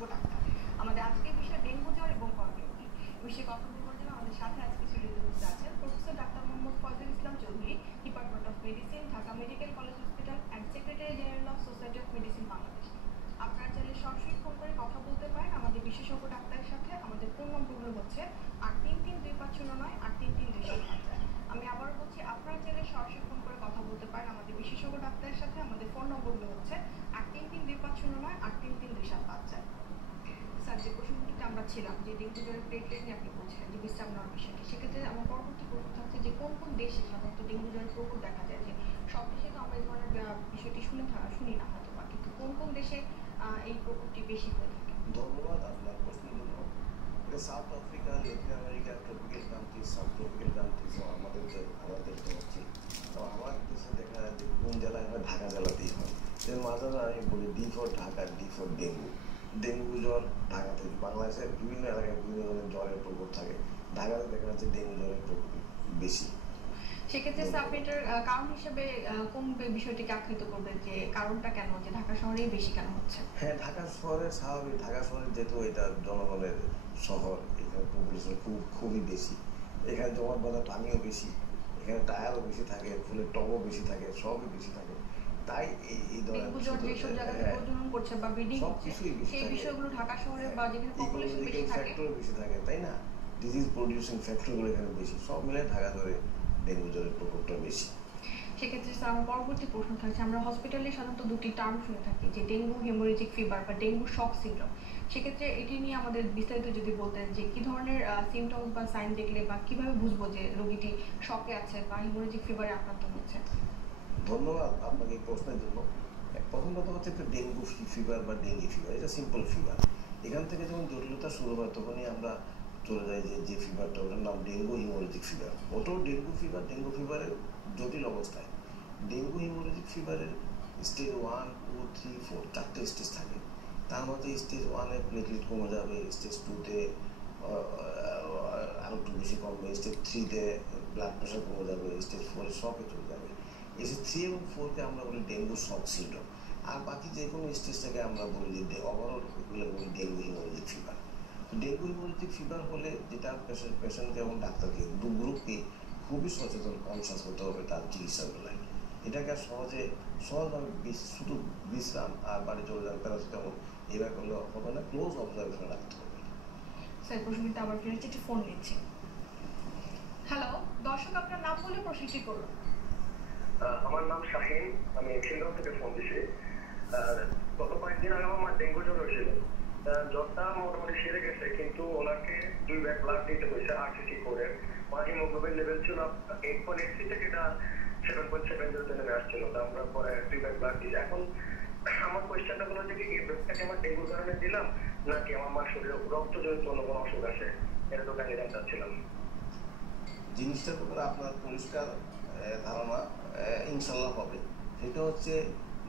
Doctor. আমাদের আজকের বিষয় ডেঙ্গু জ্বর এবং করোনা বিষয়ে কথা বলবার জন্য আমাদের সাথে আজকে স্টুডিওতে আছেন professor doctor Mohammad Faizul Islam Chowdhury, department of medicine, Dhaka medical college hospital and secretary general of society of medicine Bangladesh. আপনারা চাইলে সরাসরি ফোন করে কথা বলতে পারেন আমাদের বিশেষজ্ঞ ডাক্তারের সাথে। আমাদের ফোন নম্বরগুলো হচ্ছে 833-2509 833-275। আমি আবারও বলছি, আপনারা চাইলে সরাসরি ফোন করে কথা বলতে পারেন আমাদের বিশেষজ্ঞ ডাক্তারের সাথে। আমাদের ফোন নম্বরগুলো হচ্ছে 833-2509 833-275। স্যার, যে প্রসঙ্গটিতে আমরা ছিলাম যে ডেঙ্গু জ্বরের প্লেটলেট নিয়ে আপনি বলছিলেন যে বিশ্রাম নেওয়ার বিষয়টি, সেক্ষেত্রে আমার পরবর্তী প্রশ্ন থাকছে যে কোন কোন দেশে সাধারণত ডেঙ্গু জ্বরের প্রকোপ দেখা যায়? যে সব দেশে তো আমরা এই ধরনের বিষয়টি শুনি না হয়তো বা, কিন্তু কোন কোন দেশে এই প্রকোপটি বেশি হয়ে থাকে? ধন্যবাদ আপনার প্রশ্নের জন্য। South Africa, Latin America, tropical countries, sub tropical countries আমাদের দেশে হচ্ছে। তো আমার দেশে দেখা যায় যে কোন জেলায় হয়, ঢাকা জেলাতেই হয়। এর মাঝে আমি বলি D for Dhaka, D for dengue. Dengue জ্বর ঢাকাতে, বাংলাদেশের বিভিন্ন এলাকায় বিভিন্ন ধরনের জ্বরের প্রকোপ থাকে। ঢাকাতে দেখা যাচ্ছে ডেঙ্গু জ্বরের প্রকোপ বেশি। সেক্ষেত্রে স্যার, আপনি এটার কারণ হিসেবে কোন বিষয়টিকে আখ্যায়িত করবেন, যে কারণটা কেন যে ঢাকা শহরেই বেশি কেন হচ্ছে? হ্যাঁ, ঢাকা শহরের স্বাভাবিক, ঢাকা শহরের যেহেতু এটা জনগণের শহর, এখানে পপুলেশন খুবই বেশি। এখানে জমাটবাঁধা পানিও বেশি, এখানে টায়ারও বেশি থাকে, ফুলের টবও বেশি থাকে, সবই বেশি থাকে। তাই এই ধরনের যেসব জায়গাতে প্রজনন করছে বা ব্রিডিং হচ্ছে সেই বিষয়গুলো ঢাকা শহরে বা যেখানে পপুলেশন বেশি থাকে ফ্যাক্টরও বেশি থাকে, তাই না? ডিজিজ প্রডিউসিং ফ্যাক্টরগুলো এখানে বেশি, সব মিলে ঢাকা ধরে ডেঙ্গু জ্বরের প্রকোপটা বেশি। সেক্ষেত্রে স্যার, আমার পরবর্তী প্রশ্ন থাকছে, আমরা হসপিটালে সাধারণত দুটি টার্ম শুনে থাকি, যে ডেঙ্গু হেমোরেজিক ফিভার বা ডেঙ্গু শক সিনড্রোম। সেক্ষেত্রে এটি নিয়ে আমাদের বিস্তারিত যদি বলতেন, যে কি ধরনের সিমটমস বা সাইন দেখলে বা কিভাবে বুঝবো যে রোগীটি শকে আছে বা হেমোরেজিক ফিভারে আক্রান্ত হচ্ছে? ধন্যবাদ আপনাকে এই প্রশ্নের জন্য। প্রথম কথা হচ্ছে একটা ডেঙ্গু ফিভার বা ডেঙ্গি ফিভার, এটা সিম্পল ফিভার। এখান থেকে যখন জটিলতা শুরু হয় তখনই আমরা চলে যাই যে ফিভারটা, ওটার নাম ডেঙ্গু হিমোরেজিক ফিভার। ওটাও ডেঙ্গু ফিভার, ডেঙ্গু ফিভারের জটিল অবস্থায়। ডেঙ্গু হিমোরেজিক ফিভারের স্টেজ 1, 2, 3, 4 চারটে স্টেজ থাকে। তার মধ্যে স্টেজ 1-এ প্লেটলেট কমে যাবে, স্টেজ 2-তে আরও একটু বেশি কমবে, স্টেজ 3-তে ব্লাড প্রেশার কমে যাবে, স্টেজ 4-এ শকে চলে যাবে। স্টেজ 3 এবং 4-কে আমরা বলি ডেঙ্গু শক সিনড্রোম। আর বাকি যে কোনো স্টেজটাকে আমরা বলি যে ওভারঅল এগুলো বলি dengue haemorrhagic fever. Dengue haemorrhagic fever হলে যেটা পেশেন্টকে এবং ডাক্তারকে দু গ্রুপকে খুবই সচেতন, কনসাস হতে হবে তার চিকিৎসার বেলায়। এটাকে আর সহজভাবে শুধু বিশ্রাম আর বাড়ি চলে যাবে প্যারাসিটামল এবার করলে হবে না, ক্লোজ অবজারভেশনে রাখতে হবে। স্যার, প্রশ্নটিতে আবার ফিরে একটি ফোন নিচ্ছি। হ্যালো দর্শক, আপনার নাম বলে প্রশ্নটি করুন। আমার নাম শাহিন, আমি খিলগাঁও থেকে ফোন দিছি। গত কয়েকদিন আগে আমার ডেঙ্গু জ্বর হয়েছিল। জ্বরটা মোটামুটি সেরে গেছে, কিন্তু ওনাকে 2 ব্যাগ ব্লাড দিতে হয়েছে আরসিসি করে। ওনার হিমোগ্লোবিন লেভেল ছিল 8.83 থেকে এটা 7.70 নেমে আসছিল। আমরা পরে 2 ব্যাগ ব্লাড দিই। এখন আমার কোয়েশ্চেনটা হলো যে এই ব্যাগটাকে আমার ডেঙ্গুর কারণে দিলাম নাকি আমার মার শরীরে রক্তজনিত অন্য কোনো অসুখ আছে, এটা তো কাজে জানতে চাচ্ছিলাম। জিনিসটার ব্যাপারে আপনার পরিষ্কার ধারণা ইনশাল্লাহ হবে। সেটা হচ্ছে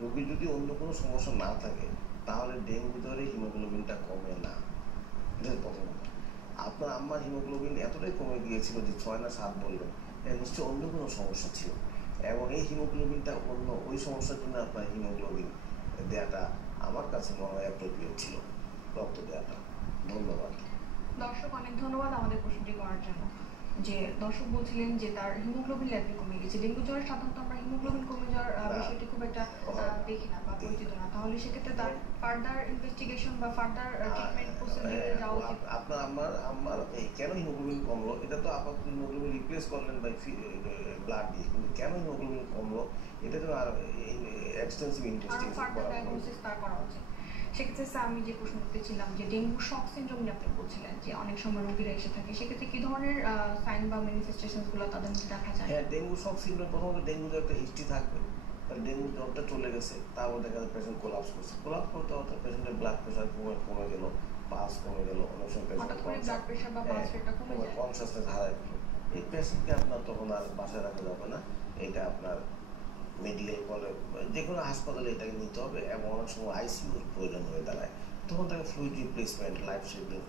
রোগীর যদি অন্য কোনো সমস্যা না থাকে তাহলে ডেঙ্গু জ্বরে হিমোগ্লোবিনটা কমে না। এটা প্রথম কথা। আপনার আম্মার হিমোগ্লোবিন এতটাই কমে গিয়েছিল যে 6 না 7 বললেন, নিশ্চয়ই অন্য কোনো সমস্যা ছিল, এবং এই হিমোগ্লোবিনটা অন্য ওই সমস্যার জন্য আপনার হিমোগ্লোবিন দেওয়াটা আমার কাছে মনে হয় অ্যাপ্রোপ্রিয়েট ছিল, রক্ত দেওয়াটা। ধন্যবাদ। দর্শক, অনেক ধন্যবাদ আমাদের প্রশ্নটি করার জন্য। যে দর্শক বলছিলেন যে তার হিমোগ্লোবিন লেভেল কমে গেছে। ডেঙ্গু জ্বরে সাধারণত আমরা হিমোগ্লোবিন কমে যাওয়ার বিষয়টি খুব একটা দেখি না বা পরিচিত না। তাহলে সেক্ষেত্রে তার ফার্দার ইনভেস্টিগেশন বা ফার্দার ট্রিটমেন্ট প্রসিডিউরে যাওয়া উচিত। আপনার আমার কেন হিমোগ্লোবিন কমলো, এটা তো আপাতত হিমোগ্লোবিন রিপ্লেস করলেন বাই ব্লাড দিয়ে, কিন্তু কেন হিমোগ্লোবিন কমলো এটা তো আর এক্সটেন্সিভ ইনভেস্টিগেশন করা উচিত। সেক্ষেত্রে স্যার, আমি যে প্রশ্ন করতেছিলাম যে ডেঙ্গু শক সিনড্রোম নিয়ে আপনি বলছিলেন যে অনেক সময় রোগীরা এসে থাকে, সেক্ষেত্রে কি ধরনের সাইন বা ম্যানিফেস্টেশনসগুলো তাদের মধ্যে দেখা যায়? হ্যাঁ, ডেঙ্গু শক সিনড্রোম প্রথমত ডেঙ্গুর একটা হিস্ট্রি থাকবে। তাহলে ডেঙ্গু জ্বরটা চলে গেছে, তারপর দেখা যায় পেশেন্ট কোলাপস করছে। কোলাপস করতে হতে পেশেন্টের ব্লাড প্রেশার কমে গেল, পালস কমে গেল, অনেক সময় কনসাসনেস হারায় গেল। এই পেশেন্টকে আপনার তখন আর বাসায় রাখা যাবে না, এটা আপনার মেডিকেল কলেজ যে কোনো হাসপাতালে এটাকে নিতে হবে, এবং অনেক সময় আইসিইউর প্রয়োজন হয়ে দাঁড়ায়। তখন তাকে ফ্লুইড রিপ্লেসমেন্ট, লাইফ সেভিং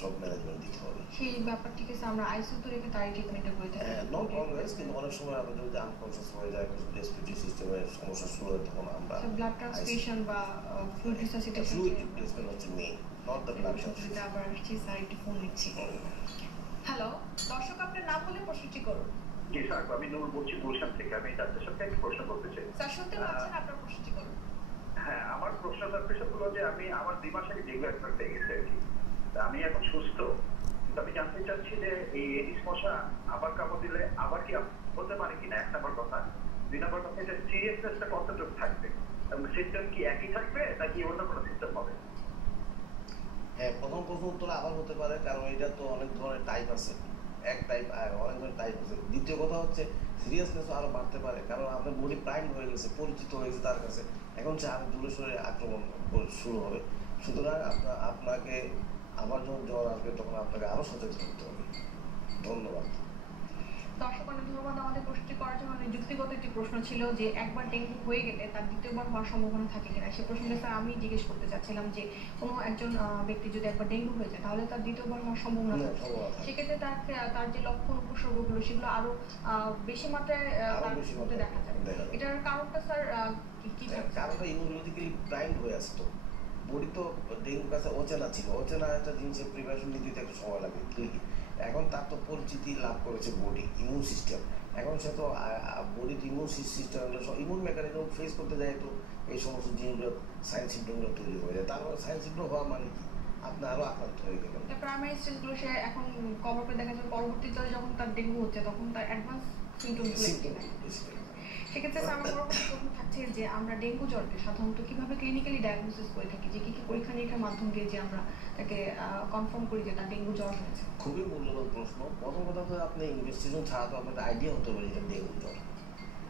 সব ম্যানেজমেন্ট দিতে হবে। সেই ব্যাপারটিকে আমরা আইসিইউতে রেখে তারই ট্রিটমেন্টটা করে থাকি। নট অলওয়েজ, কিন্তু অনেক সময় আমাদের যদি আনকনসিয়াস হয়ে যায়, রেসপিরেটরি সিস্টেমের সমস্যা শুরু হয়, তখন আমরা ব্লাড ট্রান্সফিউশন বা ফ্লুইড রিসাসিটেশন, ফ্লুইড রিপ্লেসমেন্ট হচ্ছে main, not the blood transfusion. আবার আসছি স্যার, একটু ফোন নিচ্ছি। হ্যালো দর্শক, আপনার নাম বলে প্রশ্নটি করুন। জি স্যার, আমি নূর বলছি গুলশান থেকে। আমি ডাক্তার সাহেবকে একটা প্রশ্ন করতে চাই। স্যার শুনতে পাচ্ছেন? আপনার প্রশ্নটি করুন। হ্যাঁ, আমার প্রশ্ন আপনার হলো যে আমার 2 মাস আগে ডেঙ্গু একবার পেয়ে গেছে আর কি। আমি এখন সুস্থ, কিন্তু আমি জানতে চাচ্ছি যে এই এডিস মশা আবার কামড় দিলে আবার কি হতে পারে কিনা, 1 নম্বর কথা। 2 নম্বর কথা, এটা সিরিয়াসনেসটা কতটুকু থাকবে এবং সিস্টেম কি একই থাকবে নাকি অন্য কোনো সিস্টেম হবে? হ্যাঁ, প্রথম উত্তর আবার হতে পারে, কারণ এটা তো অনেক ধরনের টাইপ আছে, এক টাইপ অনেক ধরনের টাইপ আছে। দ্বিতীয় কথা হচ্ছে সিরিয়াসনেস আরো বাড়তে পারে, কারণ আপনার বডি প্রাইম হয়ে গেছে, পরিচিত হয়ে গেছে তার কাছে, এখন সে আরো দূরে সরে আক্রমণ শুরু হবে। সুতরাং আপনাকে আবার যখন জ্বর আসবে তখন আপনাকে আরো সচেতন হতে হবে। ধন্যবাদ। দর্শক অনেক ধন্যবাদ আমাদের প্রশ্নটি করার জন্য। যুক্তিগত একটি প্রশ্ন ছিল যে একবার ডেঙ্গু হয়ে গেলে তার দ্বিতীয়বার হওয়ার সম্ভাবনা থাকে কিনা। সে প্রশ্নটা স্যার আমি জিজ্ঞেস করতে চাচ্ছিলাম যে কোনো একজন ব্যক্তি যদি একবার ডেঙ্গু হয়ে যায় তাহলে তার দ্বিতীয়বার হওয়ার সম্ভাবনা থাকে, সেক্ষেত্রে তার যে লক্ষণ উপসর্গগুলো সেগুলো আরো বেশি মাত্রায় তার মধ্যে দেখা যাবে। এটার কারণটা স্যার কি? কারণটা ইমিউনোলজিক্যালি প্রাইমড হয়ে আছে, তো বডি তো ডেঙ্গুর কাছে অচেনা ছিল, অচেনা একটা জিনিসের প্রিপারেশন নিতে একটু সময় লাগে। এখন তার তো পরিচিতি লাভ করেছে বডি, ইমিউন সিস্টেম। এখন সে তো বডির immune system, immune mechanism face করতে যায়, তো এই সমস্ত জিনিসগুলো সাইন সিমটমগুলো তৈরি হয়ে যায়। তারপরে সাইন সিমটম হওয়া মানে কি, আপনি আরো আক্রান্ত হয়ে গেলেন। প্রাইমারি স্টেজগুলো সে এখন কভার করে দেখা যায়, পরবর্তীতে যখন তার ডেঙ্গু হচ্ছে তখন তার অ্যাডভান্স সিমটমগুলো। সেক্ষেত্রে আমার বড় প্রশ্ন থাকছে যে আমরা ডেঙ্গু জ্বরকে সাধারণত কিভাবে ক্লিনিক্যালি ডায়াগনোসিস করে থাকি, যে কি কি পরীক্ষা নিরীক্ষার মাধ্যম দিয়ে যে আমরা তাকে কনফার্ম করি যে তার ডেঙ্গু জ্বর হয়েছে? খুবই মূল্যবান প্রশ্ন। প্রথম কথা তো আপনি ইনভেস্টিগেশন ছাড়া তো আপনার আইডিয়া হতে পারে যে ডেঙ্গু জ্বর।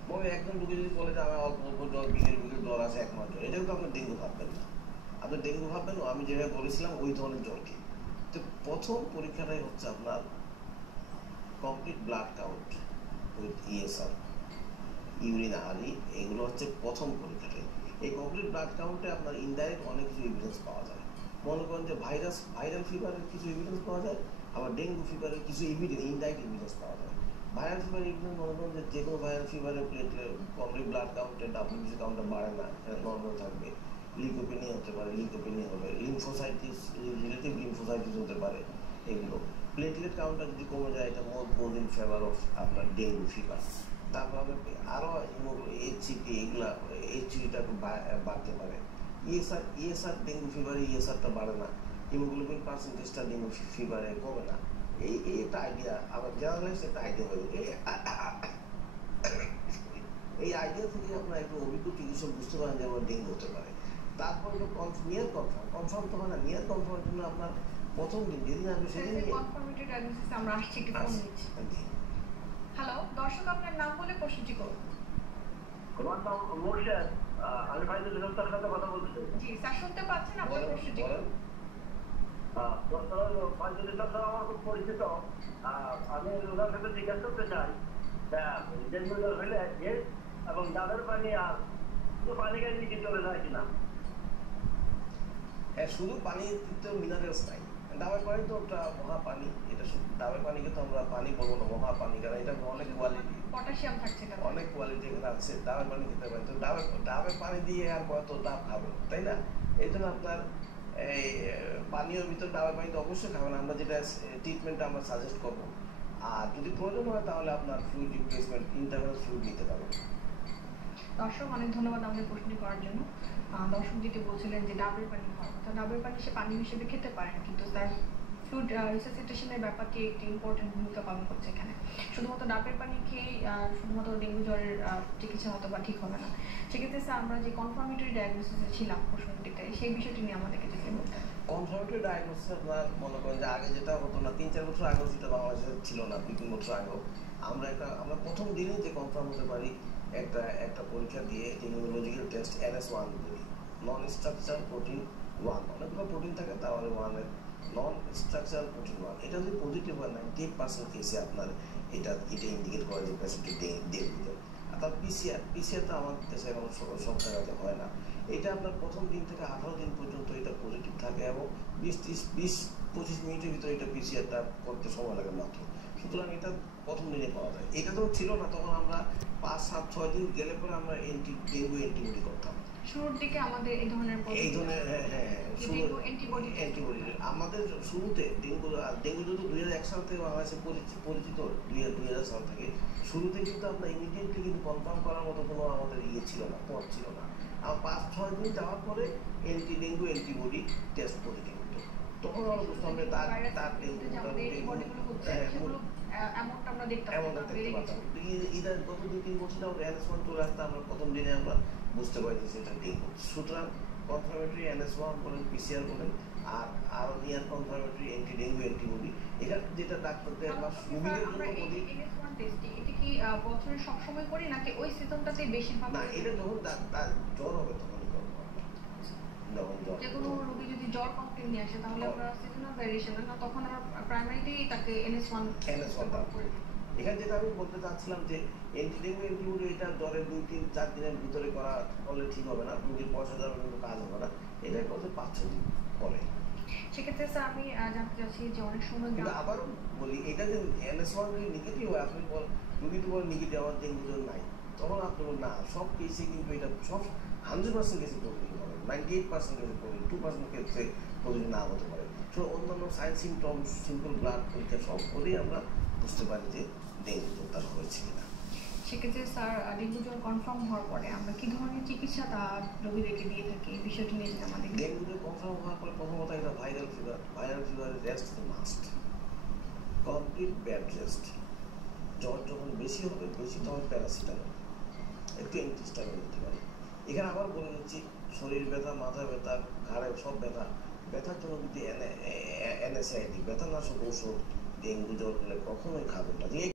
মানে একজন রোগী যদি বলে যে আমার অল্প অল্প জ্বর, বিকেল জ্বর আছে, 1 মাস জ্বর, এটাও তো আপনি ডেঙ্গু ভাববেন না। আপনি ডেঙ্গু ভাববেন আমি যেভাবে বলেছিলাম ওই ধরনের জ্বরকে। তো প্রথম পরীক্ষাটাই হচ্ছে আপনার complete blood count with ESR, urine আরি, এগুলো হচ্ছে প্রথম পরীক্ষাটাই। এই কমপ্লিট ব্লাড কাউন্টে আপনার ইনডাইরেক্ট অনেক কিছু এভিডেন্স পাওয়া যায়। মনে করেন যে ভাইরাল ফিভারের কিছু এভিডেন্স পাওয়া যায়, আবার ডেঙ্গু ফিভারের কিছু ইনডাইরেক্ট এভিডেন্স পাওয়া যায়। ভাইরাল ফিভার এভিডেন্স মনে করেন যে কোনো ভাইরাল ফিভারের কমপ্লিট ব্লাড কাউন্টে ডাব্লিউবিসি কাউন্টটা বাড়ে না, নর্মাল থাকবে। লিকোপেনিয়া হতে পারে, লিকোপেনিয়া হবে, লিম্ফোসাইটিস, রিলেটিভ লিম্ফোসাইটিস হতে পারে। এগুলো প্লেটলেট কাউন্টটা যদি কমে যায়, এটা মোর গোজ ইন ফেভার অফ আপনার ডেঙ্গু ফিভার। তারপর আরো এইচসিপি, এগুলা এইচসিপিটা একটু বাড়তে পারে। ইএসআর ডেঙ্গু ফিভারে ইএসআরটা বাড়ে না, হিমোগ্লোবিন পার্সেন্টেজটা ডেঙ্গু ফিভারে কমে না। এই একটা আইডিয়া, আবার জার্নালাইজ একটা আইডিয়া হয়ে গেল। এই আইডিয়া থেকে আপনার একটু অভিজ্ঞ চিকিৎসক বুঝতে পারেন যে আমার ডেঙ্গু হতে পারে। তারপর নিয়ার কনফার্ম তো হয় না। নিয়ার কনফার্মের জন্য আপনার প্রথম দিন যেদিন আসবে সেদিন কনফার্মেটরি ডায়াগনোসিস আমরা আসছি, একটু ফোন নিচ্ছি। হ্যালো দর্শক, আপনার নাম বলে প্রশ্নটি করুন। আমার নাম মোর্শেদ, আমি ফাইজুল ইসলামের সাথে কথা বলছি। জি স্যার শুনতে পাচ্ছেন? আপনার প্রশ্নটি করুন। ফাইজুল ইসলাম স্যার আমার খুব পরিচিত। আমি ওনার সাথে জিজ্ঞাসা করতে চাই, ডেঙ্গু জ্বর হলে এবং ডাবের পানি আর শুধু পানি গাড়ি নিচে চলে যায় কিনা? হ্যাঁ, শুধু পানির মিনারেলস নাই। ডাবের পানি তো ওটা মহা পানি, এটা ডাবের পানিকে তো আমরা পানি বলবো না, মহা পানি, কারণ এটা অনেক কোয়ালিটি, পটাশিয়াম থাকছে, অনেক কোয়ালিটি এখানে আছে। ডাবের পানি খেতে পারেন, তো ডাবের পানি দিয়ে আর কত ডাব খাবেন, তাই না? এই জন্য আপনার এই পানীয় ভিতর ডাবের পানি তো অবশ্যই খাবেন। আমরা যেটা ট্রিটমেন্টটা আমরা সাজেস্ট করবো। আর যদি প্রয়োজন হয় তাহলে আপনার ফ্লুইড রিপ্লেসমেন্ট, ইন্টারনাল ফ্লুইড নিতে পারবেন। দর্শক অনেক ধন্যবাদ আমাদের প্রশ্নটি করার জন্য। দর্শক যেটি বলছিলেন যে ডাবের পানি খাওয়া, ডাবের পানি সে পানি হিসেবে খেতে পারেন, কিন্তু তার ফ্লুইড রিসাসিটেশনের ব্যাপারটি একটি ইম্পর্টেন্ট ভূমিকা পালন করছে এখানে। শুধুমাত্র ডাবের পানি খেয়েই শুধুমাত্র ডেঙ্গু জ্বরের চিকিৎসা হয়তো বা ঠিক হবে না। সেক্ষেত্রে স্যার আমরা যে কনফার্মেটরি ডায়াগনোসিসে ছিলাম প্রশ্নটিতে, সেই বিষয়টি নিয়ে আমাদেরকে যদি বলতেন। কনফার্মেটরি ডায়াগনোসিস আপনার মনে করেন যে আগে যেটা হতো না, 3-4 বছর আগেও যেটা বাংলাদেশে ছিল না, 2-3 বছর আগেও আমরা প্রথম দিনেই যে কনফার্ম হতে পারি একটা পরীক্ষা দিয়ে, ইমিউনোলজিক্যাল টেস্ট NS1 বলি, নন স্ট্রাকচার প্রোটিন 1, অনেকগুলো প্রোটিন থাকে, তাহলে 1 নন স্ট্রাকচারাল প্রোটিন 1, এটা যদি পজিটিভ হয় 98% কেসে আপনার এটা ইন্ডিকেট করে যে পেশেন্টের ডেঙ্গু জ্বর। তার পিসিআর তো আমার দেশে এখন সব জায়গাতে হয় না। এটা আপনার প্রথম দিন থেকে 18 দিন পর্যন্ত এটা পজিটিভ থাকে এবং 20-25 মিনিটের ভিতরে এটা পিসিআরটা করতে সময় লাগে মাত্র। সুতরাং এটা প্রথম দিনে পাওয়া যায়। এটা তো ছিল না, তখন আমরা 5-7-6 দিন গেলে পরে আমরা ডেঙ্গু অ্যান্টিবডি করতাম। শুরুর দিকে আমাদের এই ধরনের ডেঙ্গু অ্যান্টিবডি আমাদের শুরুতে ডেঙ্গু যদি 2001 সাল থেকে বাংলাদেশে পরিচিত 2000 সাল থেকে শুরুতে কিন্তু আমরা ইমিডিয়েটলি কিন্তু কনফার্ম করার মতো কোনো আমাদের ছিল না, পথ ছিল না। আর 5-6 দিন যাওয়ার পরে ডেঙ্গু অ্যান্টিবডি টেস্ট পজিটিভ হতো, তখন আমরা বুঝতাম যে তার ডেঙ্গু আমরা দেখতে পারতাম। ঈদের গত 2-3 বছর NS1 চলে আসতে আমরা প্রথম দিনে আমরা বুঝতে পারছি সেটা ডেঙ্গু। সুতরাং কনফার্মেটরি NS1 বলেন, পিসিআর বলেন, আর নিয়ার কনফার্মেটরি ডেঙ্গু অ্যান্টিবডি, এটা যেটা ডাক্তারদের বা রোগীদের জন্য বলি। NS1 টেস্টিং এটা কি বছরে সব সময় করি নাকি ওই সিজনটাতে বেশিরভাগ? না, এটা যখন জ্বর হবে তখনই করব। যেকোনো রোগী যদি জ্বর কমপ্লেইন নিয়ে আসে তাহলে আমরা সিজনাল ভ্যারিয়েশন না, তখন আমরা প্রাইমারিলি তাকে NS1 করি। এখানে যেটা আমি বলতে চাচ্ছিলাম যে ডেঙ্গু অ্যান্টিবডি এটা জ্বরের 2-3-4 দিনের ভিতরে করলে ঠিক হবে না, রোগীর পয়সা দেওয়ার কিন্তু কাজ হবে না, এটাই করতে 5-6 দিন পরে। সেক্ষেত্রে স্যার আমি জানতে চাচ্ছি যে অনেক সময় কিন্তু আবারও বলি, এটা যে NS1 যদি নেগেটিভ হয়, আপনি রোগী তো বলেন নেগেটিভ, আমার ডেঙ্গু জ্বর নাই, তখন আপনি বলেন না, সব কেসে কিন্তু এটা সব 100% কেসে পজিটিভ হবে, 98% কেসে পজিটিভ, 2% ক্ষেত্রে পজিটিভ না হতে পারে। তো অন্যান্য সাইন সিমটম, সিম্পল ব্লাড পরীক্ষা সব করেই আমরা বুঝতে পারি যে ডেঙ্গু জ্বর তার হয়েছে কিনা। সেক্ষেত্রে স্যার ডেঙ্গু জ্বর কনফার্ম হওয়ার পরে আমরা কি ধরনের চিকিৎসা তার রোগীদেরকে দিয়ে থাকি, এই বিষয়টি নিয়ে যদি আমাদের। ডেঙ্গু জ্বর কনফার্ম হওয়ার পরে প্রথমত এটা ভাইরাল ফিভারের rest must, complete bed rest. জ্বর যখন বেশি হবে, বেশি তখন প্যারাসিটামল, একটু অ্যান্টিহিস্টামিন দিতে পারি। এখানে আবার বলে দিচ্ছি, শরীর ব্যথা, মাথা ব্যথা, ঘাড়ে সব ব্যথার জন্য যদি NSAID ব্যথানাশক ঔষধ ডেঙ্গু জ্বর হলে কখনোই খাবেন না।